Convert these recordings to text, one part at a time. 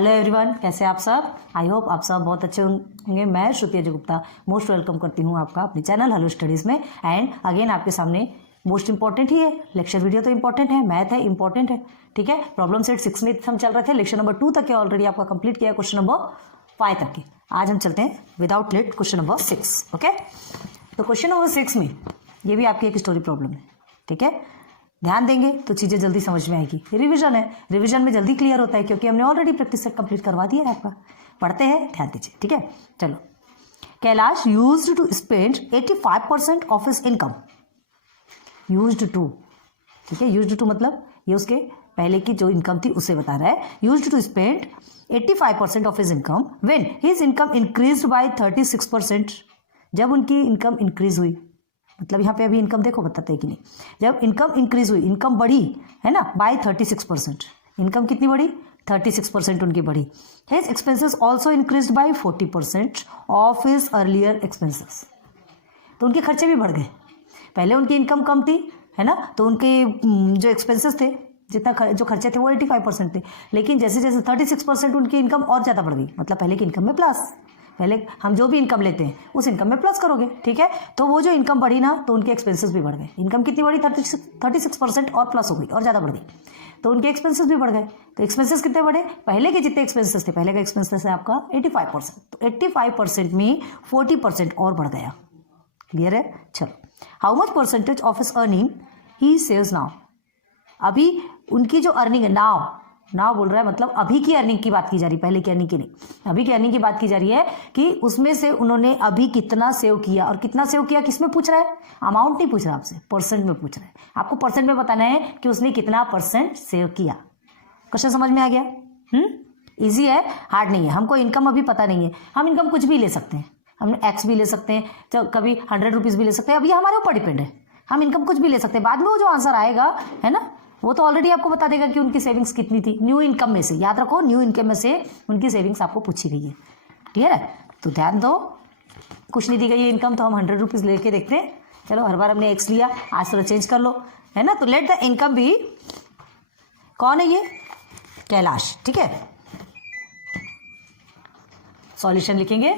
Hello everyone, कैसे आप सब? आई होप आप सब बहुत अच्छे होंगे। मैं श्रुति अजय गुप्ता मोस्ट वेलकम करती हूँ आपका अपने चैनल हेलो स्टडीज़ में। एंड अगेन आपके सामने मोस्ट इंपॉर्टेंट ही है, लेक्चर वीडियो तो इंपॉर्टेंट है, मैथ है इंपॉर्टेंट है, ठीक है। प्रॉब्लम सेट 6 में हम चल रहे थे, लेक्चर नंबर 2 तक के ऑलरेडी आपका कंप्लीट किया, क्वेश्चन नंबर 5 तक के। आज हम चलते हैं without late question number 6। Okay, तो क्वेश्चन नंबर 6 में ये भी आपकी एक स्टोरी प्रॉब्लम है, ठीक है। ध्यान देंगे तो चीज़ें जल्दी समझ में आएगी। रिवीजन है, रिवीजन में जल्दी क्लियर होता है क्योंकि हमने ऑलरेडी प्रैक्टिस सेट कंप्लीट करवा दिया है आपका। पढ़ते हैं, ध्यान दीजिए, ठीक है। चलो, Kailash used to spend 85% of his income. Used to, ठीक है। यूज्ड टू मतलब ये उसके पहले की जो इनकम थी उसे बता रहा है। Used to spend 85% of his income when his income increased by 36%। जब उनकी इनकम इंक्रीज हुई, मतलब यहाँ पे अभी इनकम देखो बताते हैं कि नहीं। जब इनकम इंक्रीज हुई, इनकम बढ़ी है ना, बाय 36%। इनकम कितनी बढ़ी? 36% उनकी बढ़ी। His expenses also increase by 40% of his earlier expenses. तो उनके खर्चे भी बढ़ गए। पहले उनकी इनकम कम थी, है ना, तो उनके जो एक्सपेंसेस थे, जितना जो खर्चे थे वो 85% थे। लेकिन जैसे जैसे 36% उनकी इनकम और ज़्यादा बढ़ गई, मतलब पहले की इनकम में प्लस। पहले हम जो भी इनकम लेते हैं उस इनकम में प्लस करोगे, ठीक है। तो वो जो इनकम बढ़ी ना, तो उनके एक्सपेंसेस भी बढ़ गए। इनकम कितनी बढ़ी? 36% और प्लस हो गई और ज़्यादा बढ़ गई, तो उनके एक्सपेंसेस भी बढ़ गए। तो एक्सपेंसेस कितने बढ़े? पहले के जितने एक्सपेंसेस थे, पहले का एक्सपेंसेस है आपका 85%, तो 85% में 40% और बढ़ गया। क्लियर है? चलो, how much percentage of his earning he saves now. अभी उनकी जो अर्निंग है, नाउ बोल रहा है, मतलब अभी की अर्निंग की बात की जा रही, पहले की अर्निंग की नहीं। अभी की अर्निंग की बात की जा रही है कि उसमें से उन्होंने अभी कितना सेव किया। और कितना सेव किया किसमें पूछ रहा है? अमाउंट नहीं पूछ रहा आपसे, परसेंट में पूछ रहा है। आपको परसेंट में बताना है कि उसने कितना परसेंट सेव किया। क्वेश्चन समझ में आ गया? ईजी है, हार्ड नहीं है। हमको इनकम अभी पता नहीं है, हम इनकम कुछ भी ले सकते हैं। हम एक्स भी ले सकते हैं, तो कभी 100 रुपीज़ भी ले सकते हैं। अभी हमारे ऊपर डिपेंड है, हम इनकम कुछ भी ले सकते हैं। बाद में वो जो आंसर आएगा, है ना, वो तो ऑलरेडी आपको बता देगा कि उनकी सेविंग्स कितनी थी। न्यू इनकम में से, याद रखो, न्यू इनकम में से उनकी सेविंग्स आपको पूछी गई है। क्लियर है? तो ध्यान दो, कुछ नहीं दी गई है इनकम, तो हम 100 रुपीज़ लेके देखते हैं। चलो, हर बार हमने एक्स लिया, आज थोड़ा चेंज कर लो, है ना। तो लेट द इनकम भी, कौन है ये? कैलाश, ठीक है। सॉल्यूशन लिखेंगे।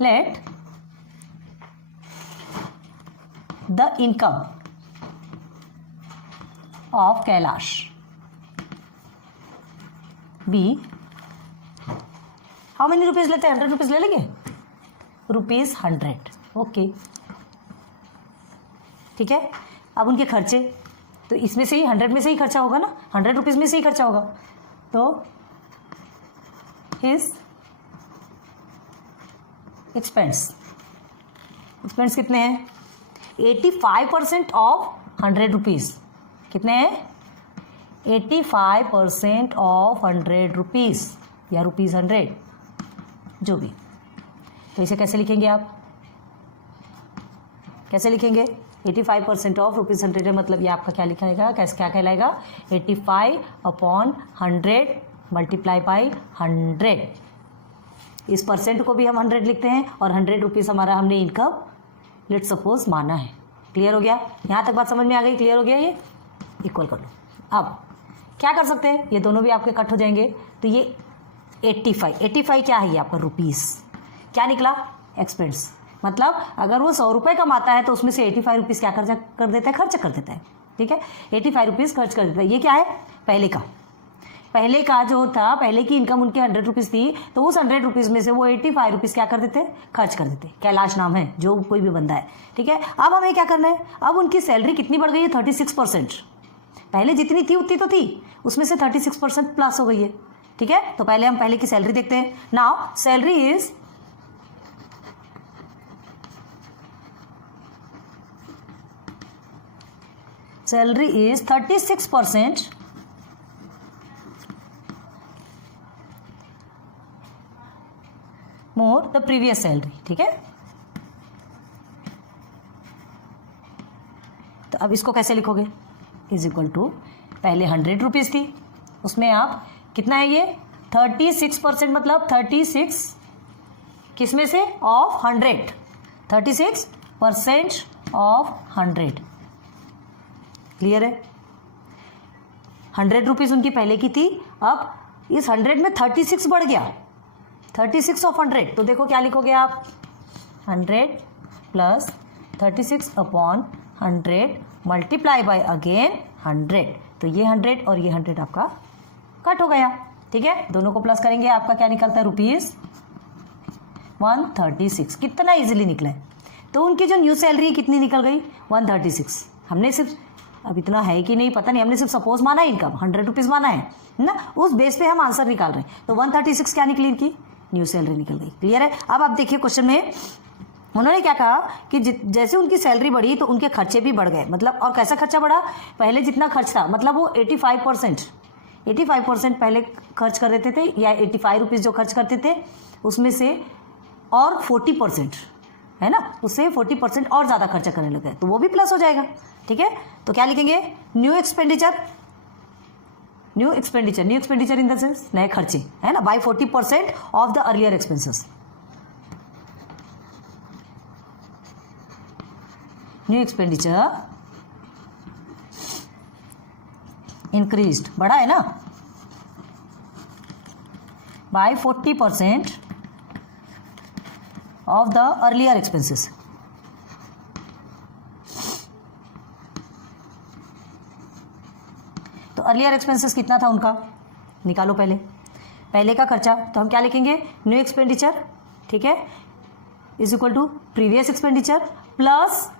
Let the income of Kailash be, how many rupees लेते हैं? 100 रुपीज़ ले लेंगे, ₹100। ओके, ठीक है। अब उनके खर्चे, तो इसमें से ही 100 में से ही खर्चा होगा ना, 100 रुपीज़ में से ही खर्चा होगा। तो हिज एक्सपेंस कितने हैं? 85% ऑफ 100 रुपीज़। कितने हैं? 85% ऑफ 100 रुपीज़ या ₹100, जो भी। तो इसे कैसे लिखेंगे आप? कैसे लिखेंगे? 85% ऑफ ₹100 है, मतलब ये आपका क्या लिखाएगा? कैसे, क्या कहलाएगा? 85/100 मल्टीप्लाई बाई 100। इस परसेंट को भी हम 100 लिखते हैं, और 100 रुपीज़ हमारा हमने इनकम लेट सपोज माना है। क्लियर हो गया? यहाँ तक बात समझ में आ गई? क्लियर हो गया? ये इक्वल कर लो। अब क्या कर सकते हैं, ये दोनों भी आपके कट हो जाएंगे। तो ये 85 क्या है? ये आपका रुपीज़। क्या निकला? एक्सपेंस। मतलब अगर वो 100 रुपये कमाता है तो उसमें से 85 रुपीज़ क्या कर देता है? खर्च कर देता है, ठीक है। 85 रुपीज़ खर्च कर देता है। ये क्या है? पहले का जो था, पहले की इनकम उनके 100 रुपीज़ थी, तो उस 100 रुपीज़ में से वो 85 रुपीज़ क्या कर देते? खर्च कर देते। कैलाश नाम है, जो कोई भी बंदा है, ठीक है। अब हमें क्या करना है? अब उनकी सैलरी कितनी बढ़ गई है? 36%। पहले जितनी थी उतनी तो थी, उसमें से 36% प्लस हो गई है, ठीक है। तो पहले हम पहले की सैलरी देखते हैं। Now salary is 36% more the previous salary, ठीक है। तो अब इसको कैसे लिखोगे? इज इक्वल टू, पहले 100 रुपीज़ थी, उसमें आप कितना है? ये 36%, मतलब 36 किस में से? ऑफ 100। 36% ऑफ 100। क्लियर है? 100 रुपीज़ उनकी पहले की थी, अब इस 100 में 36 बढ़ गया, 36 ऑफ 100, तो देखो क्या लिखोगे आप, 100 plus 36 upon 100 multiply by again 100, तो ये 100 और ये 100 आपका कट हो गया। ठीक है, दोनों को प्लस करेंगे, आपका क्या निकलता है, ₹136। कितना इजीली निकला है। तो उनकी जो न्यू सैलरी कितनी निकल गई, 136। हमने सिर्फ, अब इतना है कि नहीं पता नहीं, हमने सिर्फ सपोज माना है, इनकम 100 रुपीज़ माना है ना, उस बेस पे हम आंसर निकाल रहे हैं। तो 136 क्या निकली, इनकी न्यू सैलरी निकल गई। क्लियर है। अब आप देखिए क्वेश्चन में उन्होंने क्या कहा कि जैसे उनकी सैलरी बढ़ी तो उनके खर्चे भी बढ़ गए, मतलब और कैसा खर्चा बढ़ा, पहले जितना खर्च था, मतलब वो 85% पहले खर्च कर देते थे, या 85 रुपीज़ जो खर्च करते थे उसमें से और 40%, है ना, उससे 40% और ज़्यादा खर्चा करने लगे, तो वो भी प्लस हो जाएगा। ठीक है, तो क्या लिखेंगे, new expenditure in the sense नए खर्चे, है ना, by 40% of the earlier expenses. New expenditure increased, बढ़ा है ना, by 40% of the earlier expenses. तो अर्लियर एक्सपेंसेस कितना था उनका, निकालो पहले का खर्चा, तो हम क्या लिखेंगे, न्यू एक्सपेंडिचर, ठीक है, is equal to previous expenditure plus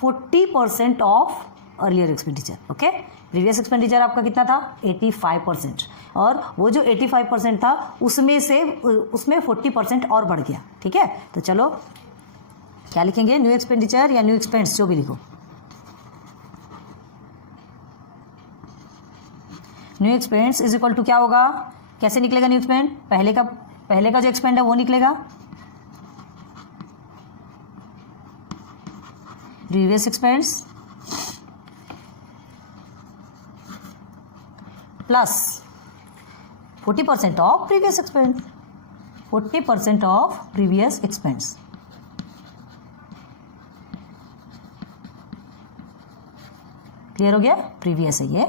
40% of earlier expenditure. Okay, previous expenditure आपका कितना था, 85%, और वो जो 85% था उसमें 40% और बढ़ गया। ठीक है, तो चलो क्या लिखेंगे, न्यू एक्सपेंडिचर या न्यू एक्सपेंस, जो भी लिखो, new expense is equal to क्या होगा, कैसे निकलेगा न्यू एक्सपेंड, पहले का जो एक्सपेंड है वो निकलेगा, previous expense plus 40% of previous expense, 40% of previous expense. Clear हो गया, प्रीवियस है ये,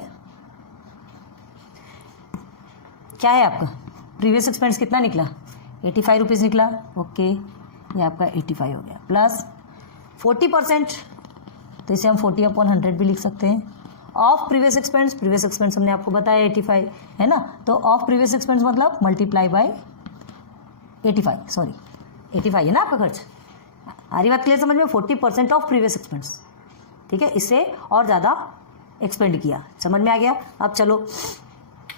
क्या है आपका प्रीवियस एक्सपेंस कितना निकला, 85 रुपीज़ निकला। ओके, ये आपका 85 हो गया, प्लस 40%, तो इसे हम 40/100 भी लिख सकते हैं, ऑफ प्रीवियस एक्सपेंस हमने आपको बताया 85 है ना, तो ऑफ प्रीवियस एक्सपेंस मतलब मल्टीप्लाई बाय 85 है ना आपका खर्च। आ रही बात क्लियर समझ में, 40% ऑफ प्रीवियस एक्सपेंस। ठीक है, इससे और ज़्यादा एक्सपेंड किया, समझ में आ गया। अब चलो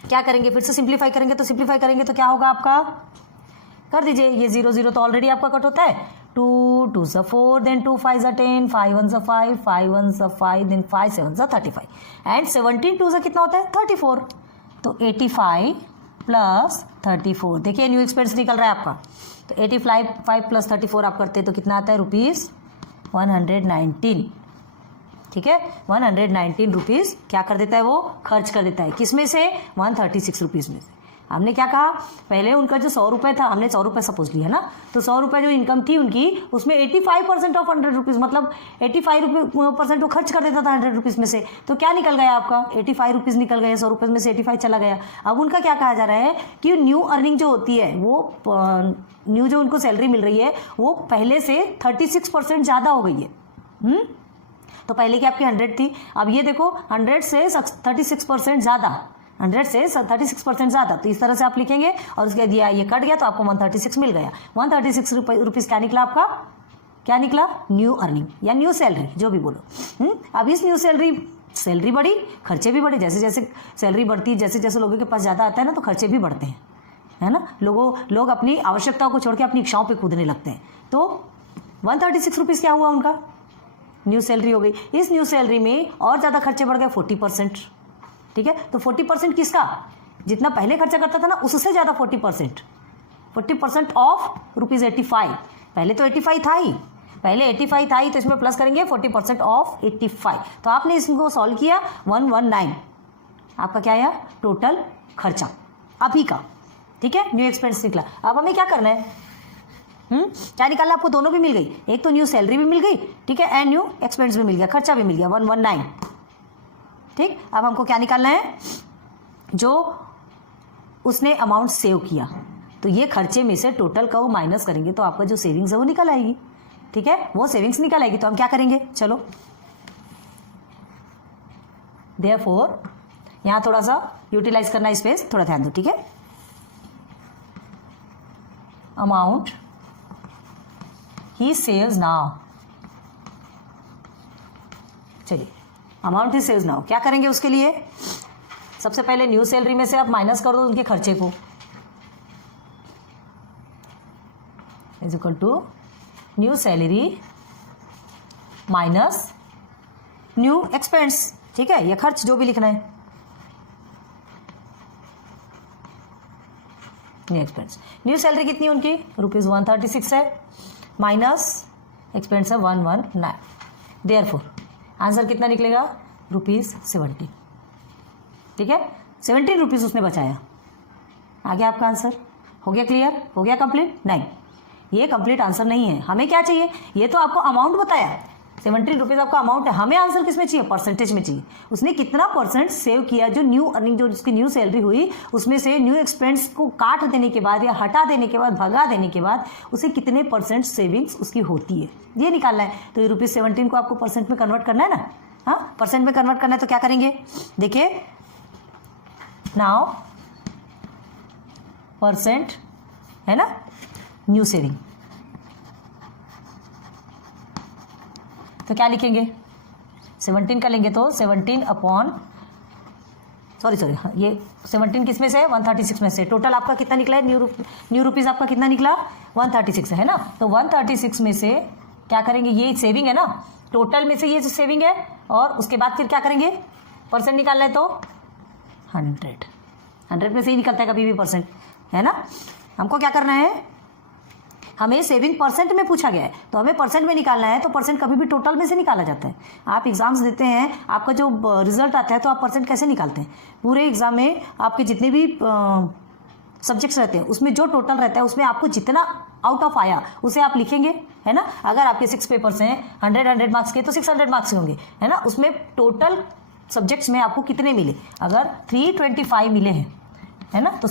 क्या करेंगे, फिर से सिंप्लीफाई करेंगे, तो क्या होगा आपका, कर दीजिए, ये 0 तो ऑलरेडी आपका कट होता है, 2 2s 4, then 2 5s 10, 5 1s 5, 5 1s 5, then 5 7s 35, and 17 2s कितना होता है, 34, तो 85 प्लस 34, देखिए न्यू एक्सपेंस निकल रहा है आपका, तो 85 प्लस 34 आप करते हैं तो कितना आता है, ₹119। ठीक है, 119 रुपीज़ क्या कर देता है, वो खर्च कर देता है, किस में से, 136 रुपीज़ में से। हमने क्या कहा, पहले उनका जो 100 रुपये था, हमने 100 रुपये सपोज लिया ना, तो 100 रुपये जो इनकम थी उनकी, उसमें 85% ऑफ 100 रुपीज़, मतलब 85% वो खर्च कर देता था 100 रुपीज़ में से, तो क्या निकल गया आपका, 85 रुपीज़ निकल गए, 100 रुपये में से 85 चला गया। अब उनका क्या कहा जा रहा है कि न्यू अर्निंग जो होती है, वो न्यू जो उनको सैलरी मिल रही है वो पहले से 36% ज़्यादा हो गई है। तो पहले की आपकी 100 थी, अब ये देखो 100 से 36% ज़्यादा, 100 से 36% ज़्यादा, तो इस तरह से आप लिखेंगे, और उसके दिया ये कट गया तो आपको 136 मिल गया। 136 रुपीज़ क्या निकला आपका, क्या निकला, न्यू अर्निंग या न्यू सैलरी, जो भी बोलो। अब इस न्यू सैलरी बढ़ी, खर्चे भी बढ़े, जैसे जैसे सैलरी बढ़ती है, जैसे जैसे लोगों के पास ज़्यादा आता है ना, तो खर्चे भी बढ़ते हैं, है ना, लोग अपनी आवश्यकताओं को छोड़ के अपनी इच्छाओं पे कूदने लगते हैं। तो 136 रुपीज़ क्या हुआ उनका, न्यू सैलरी हो गई। इस न्यू सैलरी में और ज़्यादा खर्चे बढ़ गए, 40%। ठीक है, तो 40% किसका, जितना पहले खर्चा करता था ना उससे ज़्यादा 40% ऑफ ₹85। पहले तो 85 था ही, तो इसमें प्लस करेंगे 40% ऑफ 85, तो आपने इसको सॉल्व किया, 119 आपका क्या आया टोटल खर्चा अभी का। ठीक है, न्यू एक्सपेंस निकला। अब हमें क्या करना है, क्या निकालना, आपको दोनों भी मिल गई, एक तो न्यू सैलरी भी मिल गई, ठीक है, एंड न्यू एक्सपेंस भी मिल गया, खर्चा भी मिल गया, 119। ठीक, अब हमको क्या निकालना है, जो उसने अमाउंट सेव किया, तो ये खर्चे में से टोटल का वो माइनस करेंगे तो आपका जो सेविंग्स है वो निकल आएगी। ठीक है, वो सेविंग्स निकल आएगी तो हम क्या करेंगे, चलो देयरफॉर यहाँ थोड़ा सा यूटिलाइज करना स्पेस, थोड़ा ध्यान दो। ठीक है, अमाउंट ही सेव्स नाउ, चलिए अमाउंट ही सेव्स नाउ क्या करेंगे उसके लिए, सबसे पहले न्यू सैलरी में से आप माइनस कर दो उनके खर्चे को, is equal to new salary minus new expense. ठीक है, ये खर्च जो भी लिखना है, न्यू एक्सपेंस। न्यू सैलरी कितनी उनकी ₹136 है, माइनस एक्सपेंस है 119, देयरफॉर आंसर कितना निकलेगा ₹17। ठीक है, 17 रुपीज़ उसने बचाया। आ गया आपका आंसर, हो गया क्लियर, हो गया कंप्लीट? नहीं, ये कंप्लीट आंसर नहीं है। हमें क्या चाहिए, ये तो आपको अमाउंट बताया, 17 रुपीज़ आपका अमाउंट है, हमें आंसर किस में चाहिए, परसेंटेज में चाहिए। उसने कितना परसेंट सेव किया, जो न्यू अर्निंग, जो उसकी न्यू सैलरी हुई उसमें से न्यू एक्सपेंस को काट देने के बाद या हटा देने के बाद, भगा देने के बाद उसे कितने परसेंट सेविंग्स उसकी होती है, ये निकालना है। तो ये ₹17 को आपको परसेंट में कन्वर्ट करना है ना, हाँ परसेंट में कन्वर्ट करना है तो क्या करेंगे, देखिए नाउ परसेंट है ना, न्यू सेविंग, तो क्या लिखेंगे, 17 का लेंगे तो 17 अपॉन ये 17 किस में से है, 136 में से। टोटल आपका कितना निकला है, न्यू रुपीज़ आपका कितना निकला, 136 है ना, तो 136 में से क्या करेंगे, ये सेविंग है ना, टोटल में से ये सेविंग है, और उसके बाद फिर क्या करेंगे, परसेंट निकालना है तो 100 में से ही निकलता है कभी भी परसेंट, है ना। हमको क्या करना है, हमें सेविंग परसेंट में पूछा गया है तो हमें परसेंट में निकालना है, तो परसेंट कभी भी टोटल में से निकाला जाता है। आप एग्जाम्स देते हैं, आपका जो रिजल्ट आता है तो आप परसेंट कैसे निकालते हैं, पूरे एग्जाम में आपके जितने भी सब्जेक्ट्स रहते हैं उसमें जो टोटल रहता है उसमें आपको जितना आउट ऑफ आया उसे आप लिखेंगे, है ना। अगर आपके 6 पेपर्स हैं 100 मार्क्स के तो 600 मार्क्स होंगे, है ना। उसमें टोटल सब्जेक्ट्स में आपको कितने मिले, अगर 325 मिले हैं, है ना, तो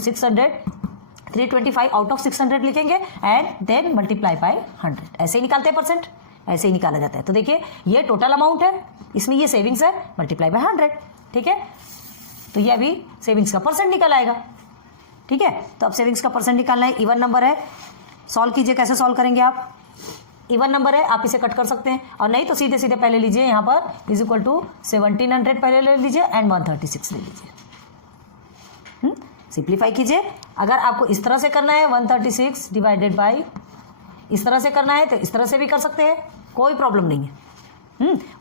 325 आउट ऑफ 600 लिखेंगे एंड देन मल्टीप्लाई बाय 100, ऐसे ही निकालते हैं परसेंट, ऐसे ही निकाला जाता है। तो देखिए ये टोटल अमाउंट है, इसमें ये सेविंग्स है, मल्टीप्लाई बाय 100, ठीक है। तो ये अभी सेविंग्स का परसेंट निकल आएगा, ठीक है। तो अब सेविंग्स का परसेंट निकालना है, इवन नंबर है, सॉल्व कीजिए। कैसे सॉल्व करेंगे आप, इवन नंबर है आप इसे कट कर सकते हैं, और नहीं तो सीधे सीधे पहले लीजिए, यहाँ पर इज इक्वल टू 1700 पहले ले लीजिए एंड 136 ले लीजिए, सिंप्लीफाई कीजिए। अगर आपको इस तरह से करना है 136 डिवाइडेड बाई, इस तरह से करना है तो इस तरह से भी कर सकते हैं, कोई प्रॉब्लम नहीं है।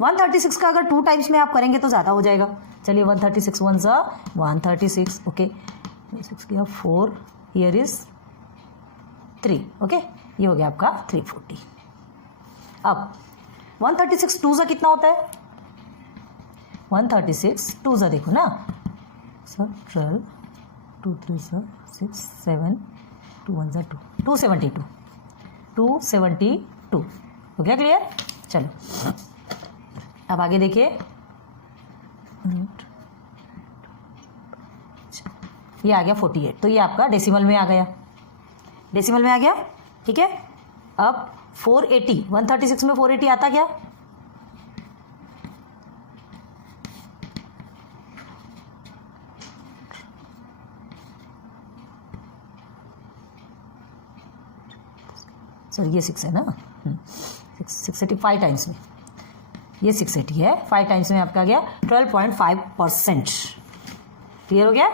136 का अगर 2 टाइम्स में आप करेंगे तो ज़्यादा हो जाएगा। चलिए 136 1 ज़ा 136, ओके 6 किया 4, हियर इज 3, ओके ये हो गया आपका 340। अब 136 2 ज़ा कितना होता है, 136 2 ज़ा देखो ना सर, 12 2 3 सर 6 7 2 1 ज़ा 2, 272, 272 हो गया क्लियर। चलो अब आगे देखिए, ये आ गया 48, तो ये आपका डेसिमल में आ गया, डेसिमल में आ गया, ठीक है। अब 480, 136 में 480 आता क्या, सर ये 6 है ना, 680 5 टाइम्स में, ये 680 है, 5 टाइम्स में आपका गया 12.5%, क्लियर हो गया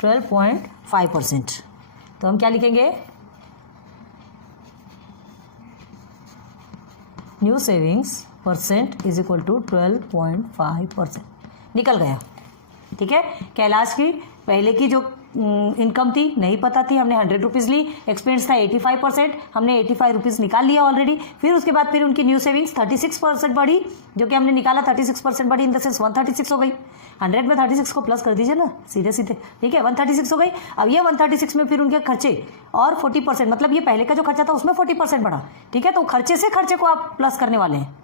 12.5%। तो हम क्या लिखेंगे, new savings percent is equal to 12.5%, निकल गया, ठीक है। कैलाश की पहले की जो इनकम थी नहीं पता थी, हमने 100 रुपीज़ ली, एक्सपेंस था 85%, हमने 85 रुपीज़ निकाल लिया ऑलरेडी। फिर उसके बाद फिर उनकी न्यू सेविंग्स 36% बढ़ी, जो कि हमने निकाला 36% बढ़ी, इन द सेंस 136 हो गई। 100 में 36 को प्लस कर दीजिए ना सीधे सीधे, ठीक है 136 हो गई। अब ये 136 में फिर उनके खर्चे और 40%, मतलब ये पहले का जो खर्चा था उसमें 40% बढ़ा, ठीक है। तो खर्चे से खर्चे को आप प्लस करने वाले हैं,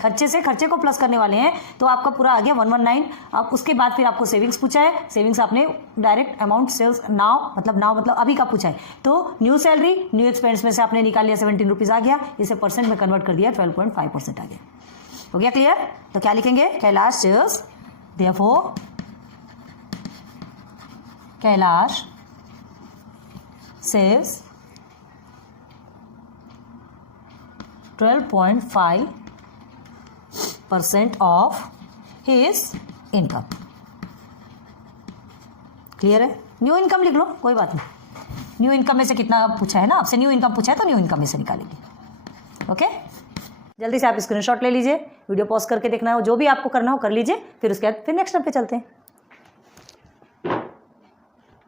खर्चे से खर्चे को प्लस करने वाले हैं, तो आपका पूरा आ गया 119। अब उसके बाद फिर आपको सेविंग्स पूछा है, सेविंग्स आपने डायरेक्ट अमाउंट सेल्स नाउ मतलब अभी का पूछा है, तो न्यू सैलरी न्यू एक्सपेंस में से आपने निकाल लिया 17 रुपीज़ आ गया, इसे परसेंट में कन्वर्ट कर दिया 12.5% आ गया। हो गया क्लियर? तो क्या लिखेंगे? कैलाश सेल्स therefore Kailash saves 12.5% of his income. Clear है? न्यू इनकम लिख लो, कोई बात नहीं। न्यू इनकम में से कितना पूछा है ना आपसे, न्यू इनकम पूछा है तो न्यू इनकम में से निकालेंगे। ओके, जल्दी से आप स्क्रीनशॉट ले लीजिए, वीडियो पॉज करके देखना हो, जो भी आपको करना हो कर लीजिए, फिर उसके बाद फिर नेक्स्ट स्टेप पे चलते हैं।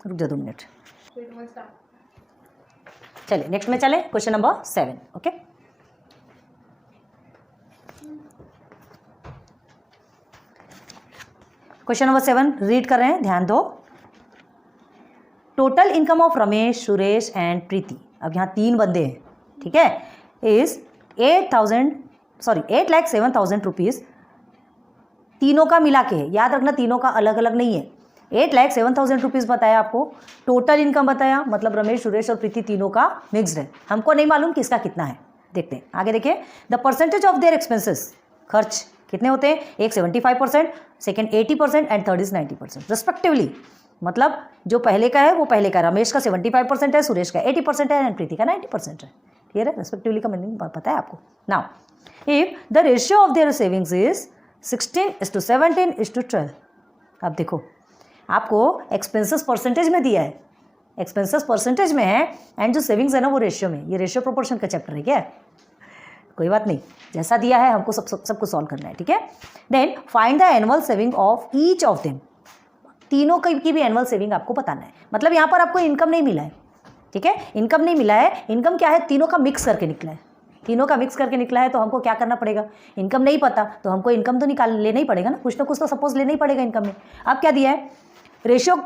रुक जाओ 2 मिनट, चलिए नेक्स्ट में चले। Question number 7। Okay, question number 7 read कर रहे हैं, ध्यान दो। Total income of Ramesh, Suresh and Preeti, अब यहाँ 3 बंदे हैं, ठीक है, इज 8,07,000 रुपीज़। तीनों का मिला के, याद रखना तीनों का अलग अलग नहीं है। 8,07,000 रुपीज़ बताया आपको, टोटल इनकम बताया, मतलब रमेश, सुरेश और प्रीति तीनों का मिक्स्ड है। हमको नहीं मालूम किसका कितना है, देखते हैं आगे। देखिए, the percentage of their expenses, खर्च कितने होते हैं? एक 75%, second 80% and third is 90% respectively. मतलब जो पहले का है वो पहले का, रमेश का 75% है, सुरेश का 80% है एंड प्रीति का 90% है। क्लियर है? रेस्पेक्टिवली का मीनिंग पता है आपको। Now if the ratio of their savings is 16:17:12। अब देखो, आपको एक्सपेंसेस परसेंटेज में दिया है, एक्सपेंसेस परसेंटेज में है, एंड जो सेविंग्स है ना वो रेशियो में। ये रेशियो प्रोपोर्शन का चैप्टर है क्या? कोई बात नहीं, जैसा दिया है हमको सबको सॉल्व करना है, ठीक है। Then find the annual saving of each of them, तीनों की भी एनुअल सेविंग आपको बताना है। मतलब यहाँ पर आपको इनकम नहीं मिला है, ठीक है, इनकम नहीं मिला है। इनकम क्या है? तीनों का मिक्स करके निकला है, तीनों का मिक्स करके निकला है, तो हमको क्या करना पड़ेगा? इनकम नहीं पता तो हमको इनकम तो लेना ही पड़ेगा ना, कुछ ना कुछ तो सपोज लेना ही पड़ेगा इनकम में। अब क्या दिया है? रेशियो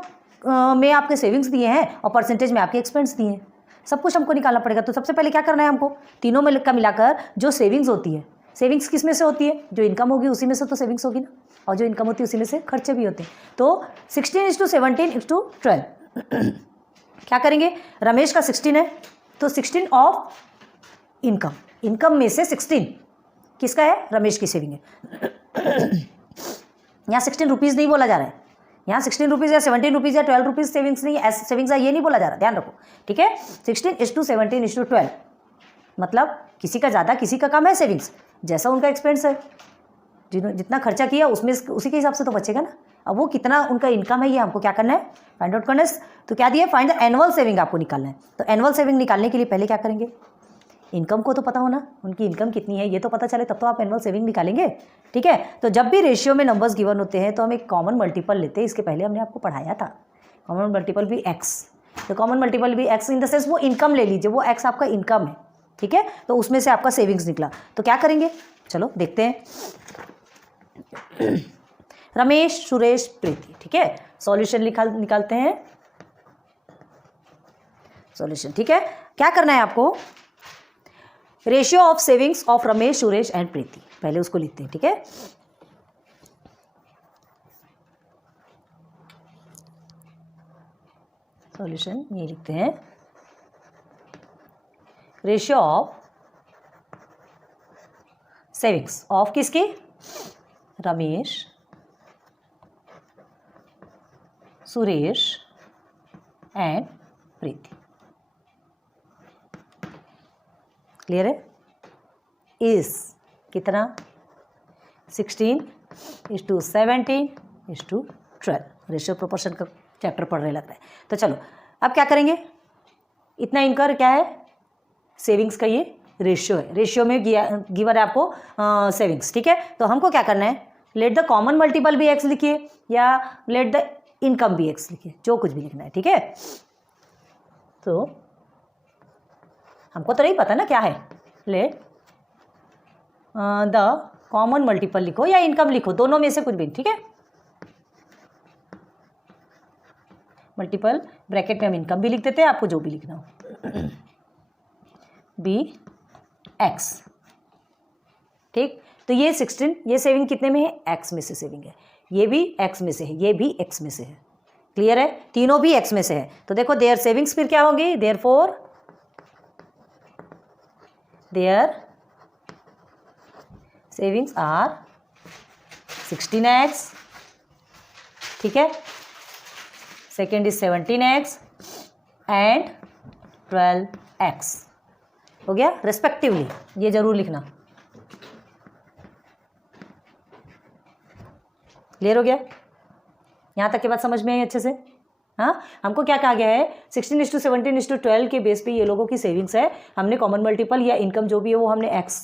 में आपके सेविंग्स दिए हैं और परसेंटेज में आपके एक्सपेंस दिए हैं, सब कुछ हमको निकालना पड़ेगा। तो सबसे पहले क्या करना है हमको? तीनों में का मिलाकर जो सेविंग्स होती है, सेविंग्स किस में से होती है? जो इनकम होगी उसी में से तो सेविंग्स होगी ना, और जो इनकम होती है उसी में से खर्चे भी होते हैं। तो 16:17:12 क्या करेंगे? रमेश का 16 है, तो 16 ऑफ इनकम, इनकम में से 16 किसका है? रमेश की सेविंग है। यहाँ 16 रुपीज़ नहीं बोला जा रहा है, यहाँ 16 रुपीज़ या 17 रुपीज़ या 12 रुपीज़ सेविंग्स नहीं, ऐसे सेविंग्स है ये नहीं बोला जा रहा, ध्यान रखो, ठीक है। 16:17:12 मतलब किसी का ज़्यादा किसी का कम है सेविंग्स, जैसा उनका एक्सपेंस है, जितना खर्चा किया उसमें उसी के हिसाब से तो बचेगा ना। अब वो कितना उनका इनकम है ये हमको क्या करना है? फाइंड आउट करना है। तो क्या दिया? फाइंड द एनुअल सेविंग आपको निकालना है। तो एनुअल सेविंग निकालने के लिए पहले क्या करेंगे? इनकम को तो पता होना, उनकी इनकम कितनी है ये तो पता चले, तब तो आप एनुअल सेविंग निकालेंगे, ठीक है। तो जब भी रेशियो में नंबर्स गिवन होते हैं तो हम एक कॉमन मल्टीपल लेते हैं, इसके पहले हमने आपको पढ़ाया था, कॉमन मल्टीपल भी एक्स। तो कॉमन मल्टीपल भी एक्स इन द सेंस वो इनकम ले लीजिए, वो एक्स आपका इनकम है, ठीक है। तो उसमें से आपका सेविंग्स निकला, तो क्या करेंगे? चलो देखते हैं। रमेश, सुरेश, प्रीति, ठीक है। सॉल्यूशन निकालते हैं, सॉल्यूशन, ठीक है। क्या करना है आपको? Ratio of savings of Ramesh, Suresh and Preeti, पहले उसको लिखते हैं, ठीक है। सॉल्यूशन ये लिखते हैं, रेशियो ऑफ सेविंग्स ऑफ किसकी? Ramesh, Suresh and Preeti. Clear है? इस कितना? 16:17:12 रेशियो प्रोपोर्शन का चैप्टर पढ़ रहे लगता है। तो चलो अब क्या करेंगे? इतना इनकर क्या है? सेविंग्स का ये रेशियो है, रेशियो में गिवन है आपको सेविंग्स, ठीक है। तो हमको क्या करना है? लेट द कॉमन मल्टीपल भी एक्स लिखिए या लेट द इनकम भी एक्स लिखिए, जो कुछ भी लिखना है, ठीक है। तो हमको तो नहीं पता ना क्या है, लेट द कॉमन मल्टीपल लिखो या इनकम लिखो, दोनों में से कुछ भी, ठीक है। मल्टीपल ब्रैकेट में हम इनकम भी लिख देते हैं, आपको जो भी लिखना हो, बी एक्स, ठीक। तो तो ये 16, ये सेविंग कितने में है, एक्स में से सेविंग है, ये भी एक्स में से है, ये भी एक्स में से है। क्लियर है, तीनों भी एक्स में से है। तो देखो देयर सेविंग्स फिर क्या होगी, therefore their savings are 16x, ठीक है, second is 17x and 12x। हो गया रेस्पेक्टिवली, ये जरूर लिखना। क्लियर हो गया, यहाँ तक की बात समझ में आई अच्छे से। हाँ, हमको क्या कहा गया है, 16:17:12 के बेस पे ये लोगों की सेविंग्स है। हमने कॉमन मल्टीपल या इनकम जो भी है वो हमने एक्स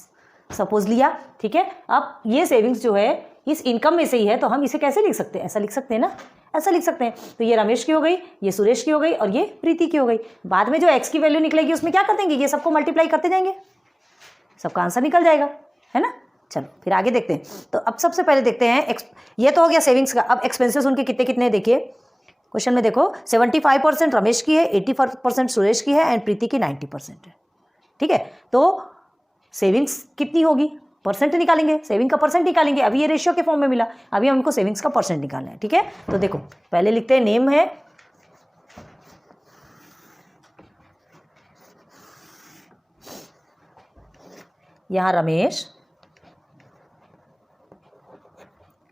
सपोज लिया, ठीक है। अब ये सेविंग्स जो है इस इनकम में से ही है, तो हम इसे कैसे लिख सकते हैं, ऐसा लिख सकते हैं ना, ऐसा लिख सकते हैं। तो ये रमेश की हो गई, ये सुरेश की हो गई और ये प्रीति की हो गई। बाद में जो एक्स की वैल्यू निकलेगी उसमें क्या कर देंगे, ये सबको मल्टीप्लाई करते जाएंगे, सबका आंसर निकल जाएगा, है ना। चलो फिर आगे देखते हैं। तो अब सबसे पहले देखते हैं ये तो हो गया सेविंग्स का। अब एक्सपेंसेस उनके कितने कितने देखिए, क्वेश्चन में देखो 75% रमेश की है, 85% सुरेश की है एंड प्रीति की 90% है, ठीक है। तो सेविंग्स कितनी होगी, परसेंट निकालेंगे, सेविंग का परसेंट निकालेंगे। अभी ये रेशियो के फॉर्म में मिला, अभी हमको सेविंग्स का परसेंट निकालना है, ठीक है। तो देखो पहले लिखते हैं, नेम है यहां रमेश,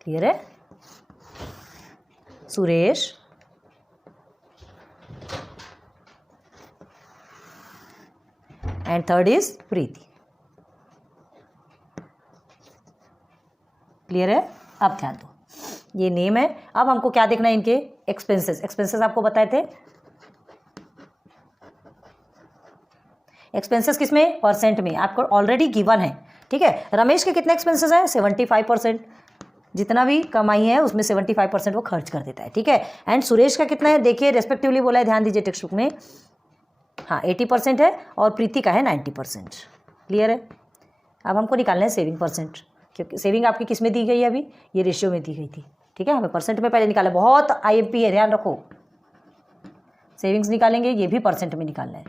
क्लियर है, Suresh, and third is Preeti. Clear है। अब ध्यान दो, ये नेम है। अब हमको क्या देखना है, इनके एक्सपेंसेस। एक्सपेंसेस आपको बताए थे, एक्सपेंसेस किसमें, परसेंट में, आपको ऑलरेडी गिवन है, ठीक है। रमेश के कितने एक्सपेंसेस हैं, 75%, जितना भी कमाई है उसमें 75% वो खर्च कर देता है, ठीक है। एंड सुरेश का कितना है, देखिए रेस्पेक्टिवली बोला है, ध्यान दीजिए टेक्स्ट बुक में, हाँ 80% है और प्रीति का है 90%। क्लियर है। अब हमको निकालना है सेविंग परसेंट, क्योंकि सेविंग आपकी किस में दी गई है, अभी ये रेशियो में दी गई थी, ठीक है। हमें परसेंट में पहले निकाला, बहुत IMP है, ध्यान रखो। सेविंग्स निकालेंगे, ये भी परसेंट में निकालना है।